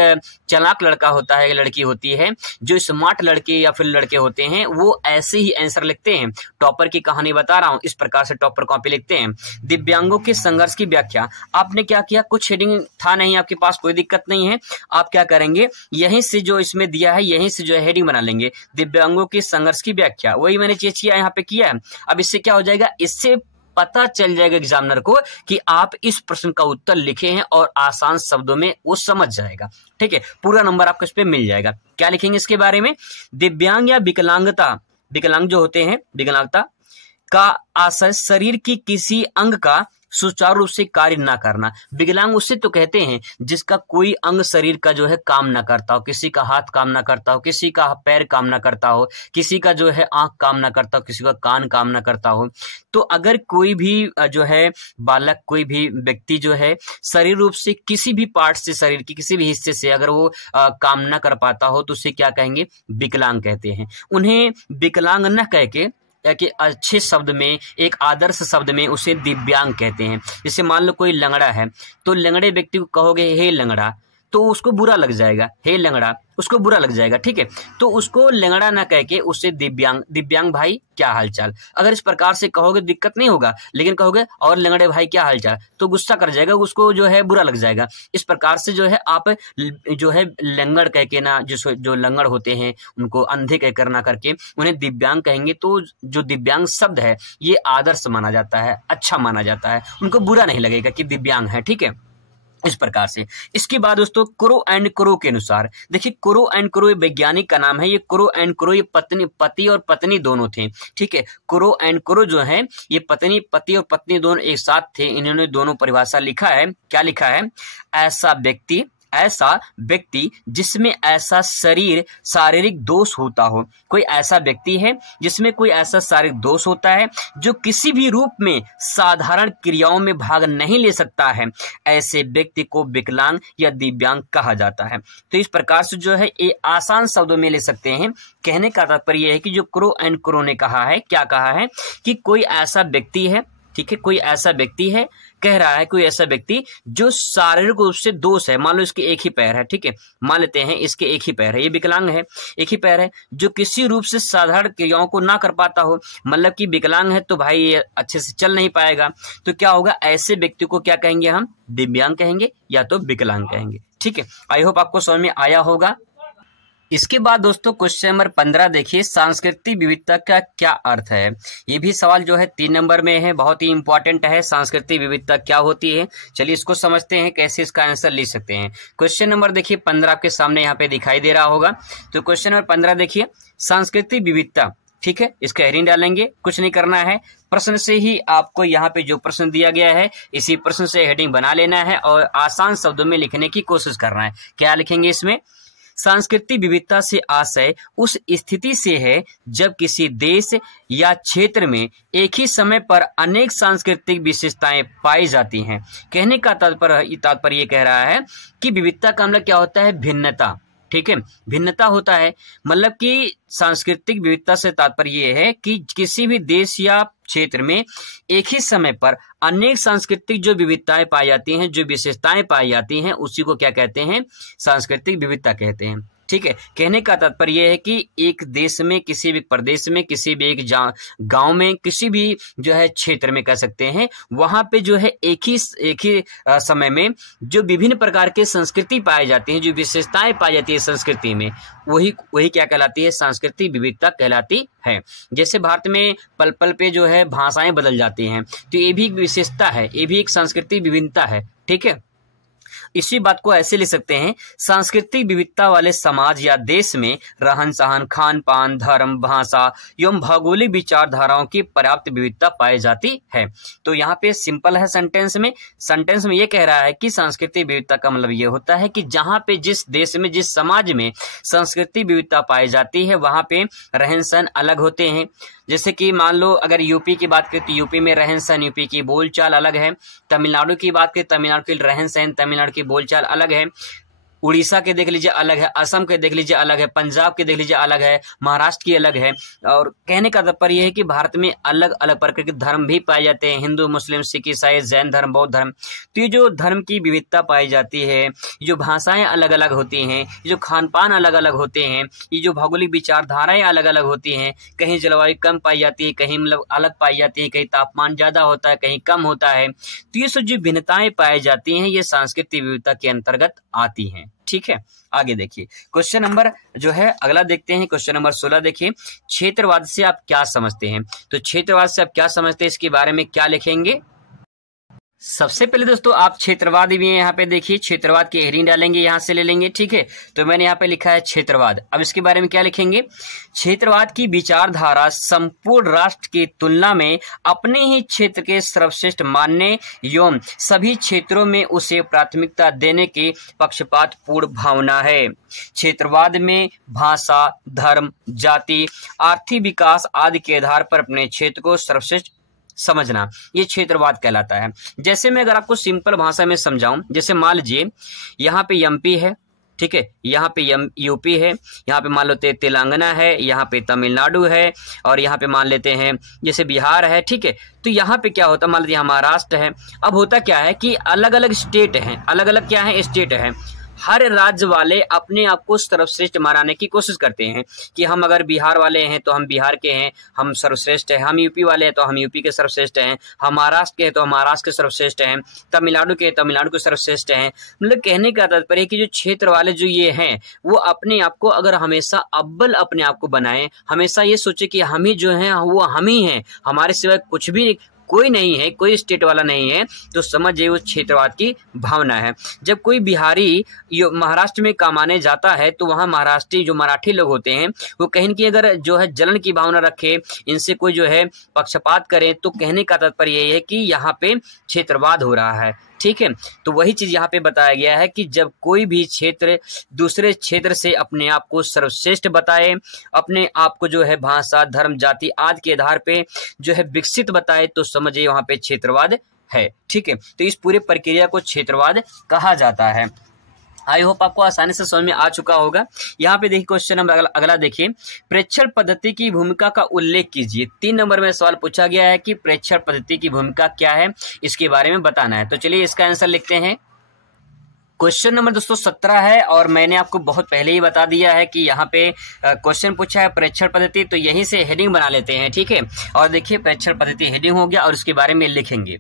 चालाक लड़का होता है, लड़की होती है, जो स्मार्ट लड़के या फिर लड़के होते हैं वो ऐसे ही आंसर लिखते हैं। टॉपर की कहानी बता रहा हूँ, इस प्रकार से टॉपर कॉपी लिखते हैं। दिव्यांगों के संघर्ष की व्याख्या। आपने क्या किया, कुछ हेडिंग था नहीं आपके पास, कोई दिक्कत नहीं है। आप क्या करेंगे, यहीं से जो इसमें दिया है यहीं से जो है हेडिंग बना लेंगे, दिव्यांगों के संघर्ष की व्याख्या। वही मैंने चीज किया यहाँ पे किया है। अब इससे क्या हो जाएगा, इससे पता चल जाएगा एग्जामिनर को कि आप इस प्रश्न का उत्तर लिखे हैं और आसान शब्दों में वो समझ जाएगा। ठीक है, पूरा नंबर आपको इस पे मिल जाएगा। क्या लिखेंगे इसके बारे में? दिव्यांग या विकलांगता, विकलांग जो होते हैं, विकलांगता का आशय शरीर की किसी अंग का सुचारू रूप से कार्य ना करना। विकलांग उससे तो कहते हैं जिसका कोई अंग शरीर का जो है काम ना करता हो, किसी का हाथ काम ना करता हो, किसी का पैर काम ना करता हो, किसी का जो है आंख काम ना करता हो, किसी का कान काम ना करता हो। तो अगर कोई भी जो है बालक, कोई भी व्यक्ति जो है शरीर रूप से किसी भी पार्ट से, शरीर के किसी भी हिस्से से अगर वो काम ना कर पाता हो तो उसे क्या कहेंगे, विकलांग कहते हैं। उन्हें विकलांग न कह के कि अच्छे शब्द में, एक आदर्श शब्द में उसे दिव्यांग कहते हैं। जैसे मान लो कोई लंगड़ा है तो लंगड़े व्यक्ति को कहोगे हे लंगड़ा, तो उसको बुरा लग जाएगा, हे लंगड़ा, उसको बुरा लग जाएगा। ठीक है, तो उसको लंगड़ा ना कह के उससे दिव्यांग, दिव्यांग भाई क्या हालचाल, अगर इस प्रकार से कहोगे दिक्कत नहीं होगा। लेकिन कहोगे और लंगड़े भाई क्या हालचाल, तो गुस्सा कर जाएगा, उसको जो है बुरा लग जाएगा। इस प्रकार से जो है आप जो है लंगड़ कह के ना, जो लंगड़ होते हैं उनको अंधे कह कर ना करके उन्हें दिव्यांग कहेंगे। तो जो दिव्यांग शब्द है ये आदर्श माना जाता है, अच्छा माना जाता है, उनको बुरा नहीं लगेगा कि दिव्यांग है। ठीक है, इस प्रकार से। इसके बाद दोस्तों क्रो एंड क्रो के अनुसार देखिए, क्रो एंड क्रो ये वैज्ञानिक का नाम है। ये क्रो एंड क्रो ये पति और पत्नी दोनों थे। ठीक है, क्रो एंड क्रो जो है ये पति और पत्नी दोनों एक साथ थे। इन्होंने दोनों परिभाषा लिखा है। क्या लिखा है, ऐसा व्यक्ति जिसमें ऐसा शारीरिक दोष होता हो। कोई ऐसा व्यक्ति है जिसमें कोई ऐसा शारीरिक दोष होता है जो किसी भी रूप में साधारण क्रियाओं में भाग नहीं ले सकता है, ऐसे व्यक्ति को विकलांग या दिव्यांग कहा जाता है। तो इस प्रकार से जो है ये आसान शब्दों में ले सकते हैं। कहने का तात्पर्य यह है कि जो क्रो एंड क्रो ने कहा है, क्या कहा है कि कोई ऐसा व्यक्ति है, ठीक है, कोई ऐसा व्यक्ति है, कह रहा है कोई ऐसा व्यक्ति जो शारीरिक रूप से दोष है। मान लो इसके एक ही पैर है, ठीक है, मान लेते हैं इसके एक ही पैर है, ये विकलांग है, एक ही पैर है, जो किसी रूप से साधारण क्रियाओं को ना कर पाता हो। मतलब कि विकलांग है तो भाई ये अच्छे से चल नहीं पाएगा, तो क्या होगा, ऐसे व्यक्ति को क्या कहेंगे हम, दिव्यांग कहेंगे या तो विकलांग कहेंगे। ठीक है, आई होप आपको समझ में आया होगा। इसके बाद दोस्तों क्वेश्चन नंबर 15 देखिए, सांस्कृतिक विविधता का क्या अर्थ है। ये भी सवाल जो है 3 नंबर में है, बहुत ही इंपॉर्टेंट है। सांस्कृतिक विविधता क्या होती है, चलिए इसको समझते हैं कैसे इसका आंसर लिख सकते हैं। क्वेश्चन नंबर देखिए 15 आपके सामने यहाँ पे दिखाई दे रहा होगा। तो क्वेश्चन नंबर 15 देखिए, सांस्कृतिक विविधता, ठीक है, इसका हेडिंग डालेंगे, कुछ नहीं करना है, प्रश्न से ही आपको यहाँ पे जो प्रश्न दिया गया है इसी प्रश्न से हेडिंग बना लेना है और आसान शब्दों में लिखने की कोशिश करना है। क्या लिखेंगे इसमें, सांस्कृतिक विविधता से आशय उस स्थिति से है जब किसी देश या क्षेत्र में एक ही समय पर अनेक सांस्कृतिक विशेषताएं पाई जाती हैं। कहने का तात्पर्य ये कह रहा है कि विविधता का मतलब क्या होता है? भिन्नता। ठीक है, भिन्नता होता है मतलब कि सांस्कृतिक विविधता से तात्पर्य ये है कि किसी भी देश या क्षेत्र में एक ही समय पर अनेक सांस्कृतिक जो विविधताएं पाई जाती हैं, जो विशेषताएं पाई जाती हैं, उसी को क्या कहते हैं? सांस्कृतिक विविधता कहते हैं। ठीक है, कहने का तात्पर्य यह है कि एक देश में, किसी भी प्रदेश में, किसी भी एक गांव में, किसी भी जो है क्षेत्र में कह सकते हैं, वहां पे जो है एक ही समय में जो विभिन्न प्रकार के संस्कृति पाई जाती हैं, जो विशेषताएं पाई जाती है संस्कृति में, वही क्या कहलाती है? सांस्कृतिक विविधता कहलाती है। जैसे भारत में पल पल पे जो है भाषाएं बदल जाती हैं, तो ये भी एक विशेषता है, ये भी एक सांस्कृतिक विभिन्नता है। ठीक है, इसी बात को ऐसे ले सकते हैं, सांस्कृतिक विविधता वाले समाज या देश में रहन सहन, खान पान, धर्म, भाषा एवं भौगोलिक विचारधाराओं की पर्याप्त विविधता पाई जाती है। तो यहाँ पे सिंपल है, सेंटेंस में ये कह रहा है कि सांस्कृतिक विविधता का मतलब ये होता है कि जहाँ पे, जिस देश में, जिस समाज में सांस्कृतिक विविधता पाई जाती है, वहाँ पे रहन सहन अलग होते हैं। जैसे कि मान लो अगर यूपी की बात करें तो यूपी में रहन सहन, यूपी की बोलचाल अलग है। तमिलनाडु की बात करें, तमिलनाडु की रहन सहन, तमिलनाडु की बोलचाल अलग है। उड़ीसा के देख लीजिए अलग है, असम के देख लीजिए अलग है, पंजाब के देख लीजिए अलग है, महाराष्ट्र की अलग है। और कहने का तात्पर्य यह है कि भारत में अलग अलग प्रकार के धर्म भी पाए जाते हैं, हिंदू, मुस्लिम, सिख, ईसाई, जैन धर्म, बौद्ध धर्म। तो ये जो धर्म की विविधता पाई जाती है, जो भाषाएं अलग अलग होती हैं, जो खान पान अलग अलग होते हैं, ये जो भौगोलिक विचारधाराएं अलग अलग होती हैं, कहीं जलवायु कम पाई जाती है, कहीं मतलब अलग पाई जाती है, कहीं तापमान ज्यादा होता है, कहीं कम होता है। तो ये सब जो भिन्नताएं पाई जाती हैं, ये सांस्कृतिक विविधता के अंतर्गत आती हैं। ठीक है, आगे देखिए क्वेश्चन नंबर जो है अगला देखते हैं, क्वेश्चन नंबर 16 देखिए, क्षेत्रवाद से आप क्या समझते हैं? तो क्षेत्रवाद से आप क्या समझते हैं, इसके बारे में क्या लिखेंगे? सबसे पहले दोस्तों आप क्षेत्रवाद भी यहाँ पे देखिए, क्षेत्रवाद की हेडिंग डालेंगे, यहाँ से ले लेंगे। ठीक है, तो मैंने यहाँ पे लिखा है क्षेत्रवाद। अब इसके बारे में क्या लिखेंगे? क्षेत्रवाद की विचारधारा संपूर्ण राष्ट्र की तुलना में अपने ही क्षेत्र के सर्वश्रेष्ठ मानने एवं सभी क्षेत्रों में उसे प्राथमिकता देने की पक्षपात पूर्ण भावना है। क्षेत्रवाद में भाषा, धर्म, जाति, आर्थिक विकास आदि के आधार पर अपने क्षेत्र को सर्वश्रेष्ठ समझना, ये क्षेत्रवाद कहलाता है। जैसे मैं अगर आपको सिंपल भाषा में समझाऊं, जैसे मान लीजिए यहाँ पे एमपी है, ठीक है, यहाँ पे यूपी है, यहाँ पे मान लेते तेलंगाना है, यहाँ पे तमिलनाडु है, और यहाँ पे मान लेते हैं जैसे बिहार है। ठीक है, तो यहाँ पे क्या होता है, मान लीजिए महाराष्ट्र है। अब होता क्या है कि अलग अलग स्टेट हैं, अलग अलग क्या है, स्टेट है। हर राज्य वाले अपने आप को सर्वश्रेष्ठ मानने की कोशिश करते हैं कि हम अगर बिहार वाले हैं तो हम बिहार के हैं, हम सर्वश्रेष्ठ हैं। हम यूपी वाले हैं तो हम यूपी के सर्वश्रेष्ठ हैं। हम महाराष्ट्र के हैं तो हम महाराष्ट्र के सर्वश्रेष्ठ हैं। तमिलनाडु के तमिलनाडु के सर्वश्रेष्ठ हैं। मतलब कहने का तात्पर्य कि जो क्षेत्र वाले जो ये हैं, वो अपने आप को अगर हमेशा अव्वल अपने आप को बनाएं, हमेशा ये सोचे कि हम ही जो हैं वो हम ही हैं, हमारे सिवाय कुछ भी कोई नहीं है, कोई स्टेट वाला नहीं है, तो समझिए वो क्षेत्रवाद की भावना है। जब कोई बिहारी महाराष्ट्र में कमाने जाता है तो वहाँ महाराष्ट्री जो मराठी लोग होते हैं वो कहीं की अगर जो है जलन की भावना रखे, इनसे कोई जो है पक्षपात करे, तो कहने का तात्पर्य यही है कि यहाँ पे क्षेत्रवाद हो रहा है। ठीक है, तो वही चीज यहाँ पे बताया गया है कि जब कोई भी क्षेत्र दूसरे क्षेत्र से अपने आप को सर्वश्रेष्ठ बताए, अपने आप को जो है भाषा, धर्म, जाति आदि के आधार पे जो है विकसित बताए, तो समझिए वहाँ पे क्षेत्रवाद है। ठीक है, तो इस पूरे प्रक्रिया को क्षेत्रवाद कहा जाता है। आई होप आपको आसानी से समझ में आ चुका होगा। यहाँ पे देखिए क्वेश्चन नंबर अगला देखिए, प्रेक्षण पद्धति की भूमिका का उल्लेख कीजिए। 3 नंबर में सवाल पूछा गया है कि प्रेक्षण पद्धति की भूमिका क्या है, इसके बारे में बताना है। तो चलिए इसका आंसर लिखते हैं। क्वेश्चन नंबर दोस्तों 17 है और मैंने आपको बहुत पहले ही बता दिया है कि यहाँ पे क्वेश्चन पूछा है प्रेक्षण पद्धति, तो यहीं से हेडिंग बना लेते हैं। ठीक है, और देखिए प्रेक्षण पद्धति हेडिंग हो गया और उसके बारे में लिखेंगे।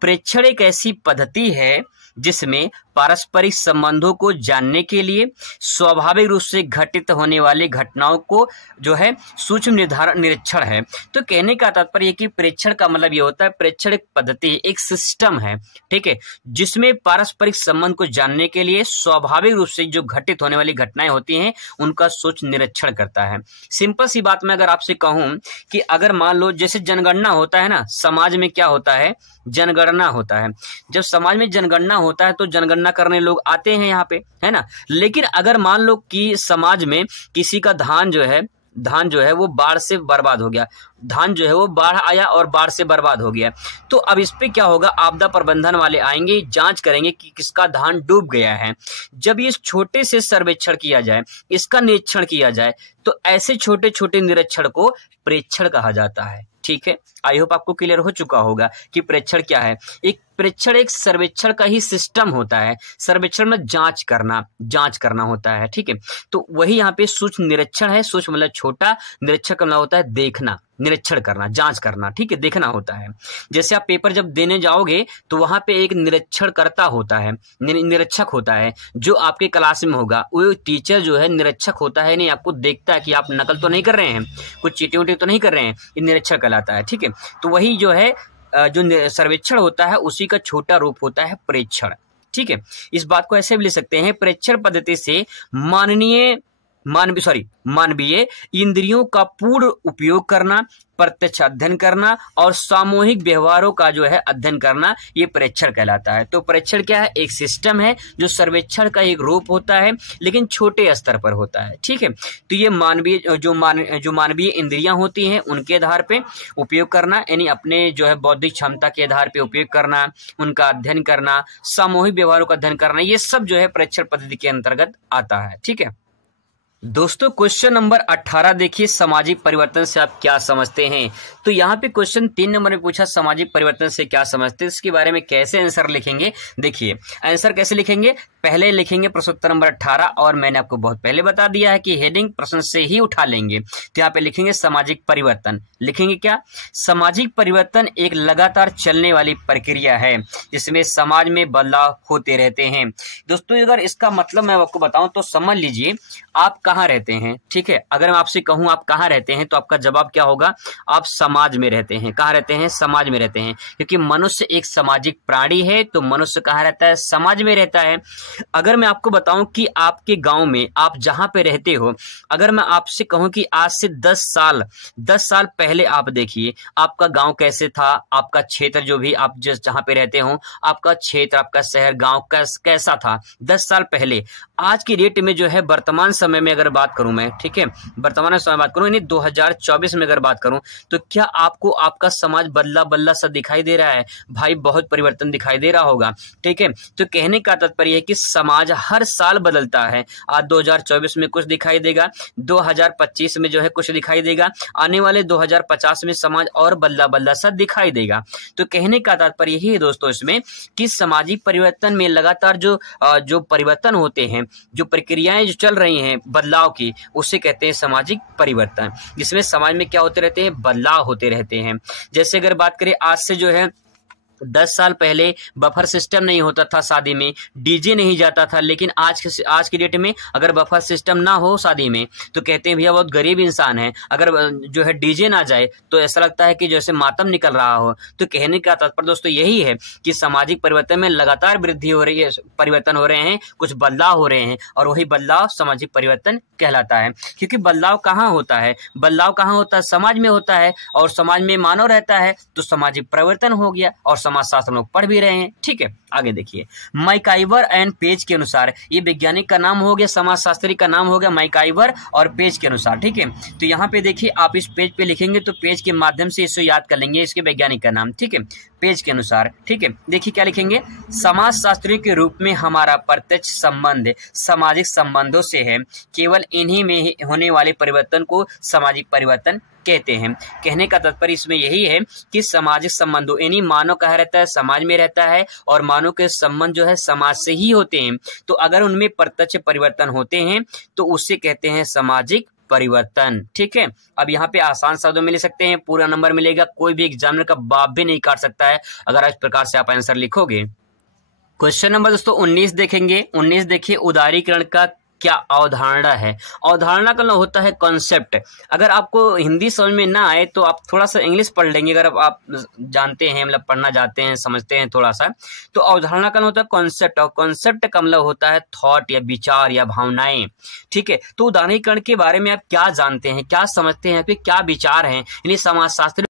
प्रेक्षण एक ऐसी पद्धति है जिसमें पारस्परिक संबंधों को जानने के लिए स्वाभाविक रूप से घटित होने वाली घटनाओं को जो है सूक्ष्म निरीक्षण है। तो कहने का तात्पर्य कि प्रेक्षण का मतलब ये होता है, प्रेक्षण एक पद्धति, एक सिस्टम है, ठीक है, जिसमें पारस्परिक संबंध को जानने के लिए स्वाभाविक रूप से जो घटित होने वाली घटनाएं होती हैं उनका सूक्ष्म निरीक्षण करता है। सिंपल सी बात मैं अगर आपसे कहूं कि अगर मान लो जैसे जनगणना होता है ना, समाज में क्या होता है, जनगणना जनगणना होता है। जब समाज में जनगणना होता है तो जनगणना करने लोग आते हैं यहाँ पे, है ना। लेकिन अगर मान लो कि समाज में किसी का धान जो है वो बाढ़ से बर्बाद हो गया, धान जो है वो बाढ़ आया और बाढ़ से बर्बाद हो गया, तो अब इस पे क्या होगा, आपदा प्रबंधन वाले आएंगे, जांच करेंगे कि किसका धान डूब गया है। जब ये छोटे से सर्वेक्षण किया जाए, इसका निरीक्षण किया जाए, तो ऐसे छोटे छोटे निरीक्षण को प्रेक्षण कहा जाता है। ठीक है, आई होप आपको क्लियर हो चुका होगा कि प्रेक्षण क्या है। एक प्रेक्षण एक सर्वेक्षण का ही सिस्टम होता है। सर्वेक्षण में जांच करना होता है। ठीक है, तो वही यहाँ पे सूक्ष्म निरीक्षण है। सूक्ष्म मतलब छोटा, निरीक्षण करना होता है देखना, निरीक्षण करना, जांच करना। ठीक है, देखना होता है। जैसे आप पेपर जब देने जाओगे तो वहां पे एक निरीक्षणकर्ता होता है, निरीक्षक होता है, जो आपके क्लास में होगा। वो टीचर जो है निरीक्षक होता है, नहीं आपको देखता है कि आप नकल तो नहीं कर रहे हैं, कुछ चीटिंग उटिंग तो नहीं कर रहे हैं, ये निरीक्षण कहलाता है। ठीक है, तो वही जो है जो सर्वेक्षण होता है उसी का छोटा रूप होता है प्रेक्षण। ठीक है, इस बात को ऐसे भी ले सकते हैं, प्रेक्षण पद्धति से मानवीय इंद्रियों का पूर्ण उपयोग करना, प्रत्यक्ष अध्ययन करना और सामूहिक व्यवहारों का जो है अध्ययन करना, ये प्रेक्षण कहलाता है। तो प्रेक्षण क्या है, एक सिस्टम है जो सर्वेक्षण का एक रूप होता है, लेकिन छोटे स्तर पर होता है। ठीक है, तो ये मानवीय इंद्रियां होती हैं उनके आधार पे उपयोग करना, यानी अपने जो है बौद्धिक क्षमता के आधार पे उपयोग करना, उनका अध्ययन करना, सामूहिक व्यवहारों का अध्ययन करना, ये सब जो है प्रेक्षण पद्धति के अंतर्गत आता है। ठीक है दोस्तों, क्वेश्चन नंबर 18 देखिए, सामाजिक परिवर्तन से आप क्या समझते हैं। तो यहाँ पे क्वेश्चन 3 नंबर में पूछा सामाजिक परिवर्तन से क्या समझते हैं, इसके बारे में कैसे आंसर लिखेंगे। देखिए आंसर कैसे लिखेंगे, पहले लिखेंगे प्रश्नोत्तर नंबर 18, और मैंने आपको बहुत पहले बता दिया है कि हेडिंग प्रश्न से ही उठा लेंगे। तो यहाँ पे लिखेंगे सामाजिक परिवर्तन, लिखेंगे क्या, सामाजिक परिवर्तन एक लगातार चलने वाली प्रक्रिया है जिसमें समाज में बदलाव होते रहते हैं। दोस्तों अगर इसका मतलब मैं आपको बताऊं तो समझ लीजिए आप कहाँ रहते हैं। ठीक है, अगर मैं आपसे कहूं आप कहाँ रहते हैं तो आपका जवाब क्या होगा, आप समाज में रहते हैं। कहाँ रहते हैं, समाज में रहते हैं, क्योंकि मनुष्य एक सामाजिक प्राणी है, तो मनुष्य कहाँ रहता है, समाज में रहता है। अगर मैं आपको बताऊं कि आपके गांव में आप जहां पे रहते हो, अगर मैं आपसे कहूं कि आज से 10 साल पहले आप देखिए आपका गांव कैसे था, आपका क्षेत्र जो भी आप जहां पे रहते हो, आपका क्षेत्र, आपका शहर, गांव कैसा था 10 साल पहले। आज की डेट में जो है वर्तमान समय में अगर बात करूं मैं, ठीक है, वर्तमान समय बात करूं यानी 2024 में अगर बात करूं, तो क्या आपको आपका समाज बदला सा दिखाई दे रहा है? भाई बहुत परिवर्तन दिखाई दे रहा होगा। ठीक है, तो कहने का तात्पर्य है कि समाज हर साल बदलता है। आज 2024 में कुछ दिखाई देगा, 2025 में जो है कुछ दिखाई देगा, आने वाले 2050 में समाज और बदला सा दिखाई देगा। तो कहने का तात्पर्य यही है दोस्तों इसमें कि सामाजिक परिवर्तन में लगातार जो परिवर्तन होते हैं, जो प्रक्रियाएं जो चल रही हैं बदलाव की, उसे कहते हैं सामाजिक परिवर्तन, जिसमें समाज में क्या होते रहते हैं, बदलाव होते रहते हैं। जैसे अगर बात करें आज से जो है 10 साल पहले बफर सिस्टम नहीं होता था, शादी में डीजे नहीं जाता था, लेकिन आज की डेट में अगर बफर सिस्टम ना हो शादी में तो कहते हैं भैया बहुत गरीब इंसान है। अगर जो है डीजे ना जाए तो ऐसा लगता है कि जैसे मातम निकल रहा हो। तो कहने का तात्पर्य दोस्तों यही है कि सामाजिक परिवर्तन में लगातार वृद्धि हो रही है, परिवर्तन हो रहे हैं, कुछ बदलाव हो रहे हैं, और वही बदलाव सामाजिक परिवर्तन कहलाता है। क्योंकि बदलाव कहाँ होता है, समाज में होता है, और समाज में मानव रहता है तो सामाजिक परिवर्तन हो गया, और समाज शास्त्र लोग पढ़ भी रहे हैं। ठीक है, आगे देखिए, मैकआइवर एंड पेज के अनुसार, ये वैज्ञानिक का नाम हो गया, समाजशास्त्री का नाम हो गया मैकआइवर, और पेज के अनुसार। ठीक है, तो यहाँ पे देखिए आप इस पेज पे लिखेंगे तो पेज के माध्यम से इसे याद कर लेंगे, इसके वैज्ञानिक का नाम। ठीक है, पेज के अनुसार। ठीक है, देखिए क्या लिखेंगे, समाजशास्त्री के रूप में हमारा प्रत्यक्ष संबंध सामाजिक संबंधों से है, केवल इन्हीं में होने वाले परिवर्तन को सामाजिक परिवर्तन कहते हैं। कहने का तात्पर्य इसमें यही है कि सामाजिक संबंधों यानी मानव कहाँ रहता है, समाज में रहता है, और मानव के संबंध जो है समाज से ही होते हैं। तो अगर उनमें प्रत्यक्ष परिवर्तन होते हैं तो उससे कहते हैं सामाजिक परिवर्तन। ठीक है, अब यहाँ पे आसान शब्दों में ले सकते हैं, पूरा नंबर मिलेगा, कोई भी एग्जामिनर का बाप भी नहीं काट सकता है अगर इस प्रकार से आप आंसर लिखोगे। क्वेश्चन नंबर दोस्तों 19 देखेंगे। 19 देखिए, उदारीकरण का क्या अवधारणा है। अवधारणा का मतलब होता है कॉन्सेप्ट। अगर आपको हिंदी समझ में ना आए तो आप थोड़ा सा इंग्लिश पढ़ लेंगे, अगर आप जानते हैं, मतलब पढ़ना जाते हैं, समझते हैं थोड़ा सा। तो अवधारणा का मतलब होता है कॉन्सेप्ट, और कॉन्सेप्ट का मतलब होता है थॉट या विचार या भावनाएं। ठीक है, तो उदारीकरण के बारे में आप क्या जानते हैं, क्या समझते हैं, फिर क्या विचार हैं, यानी समाजशास्त्री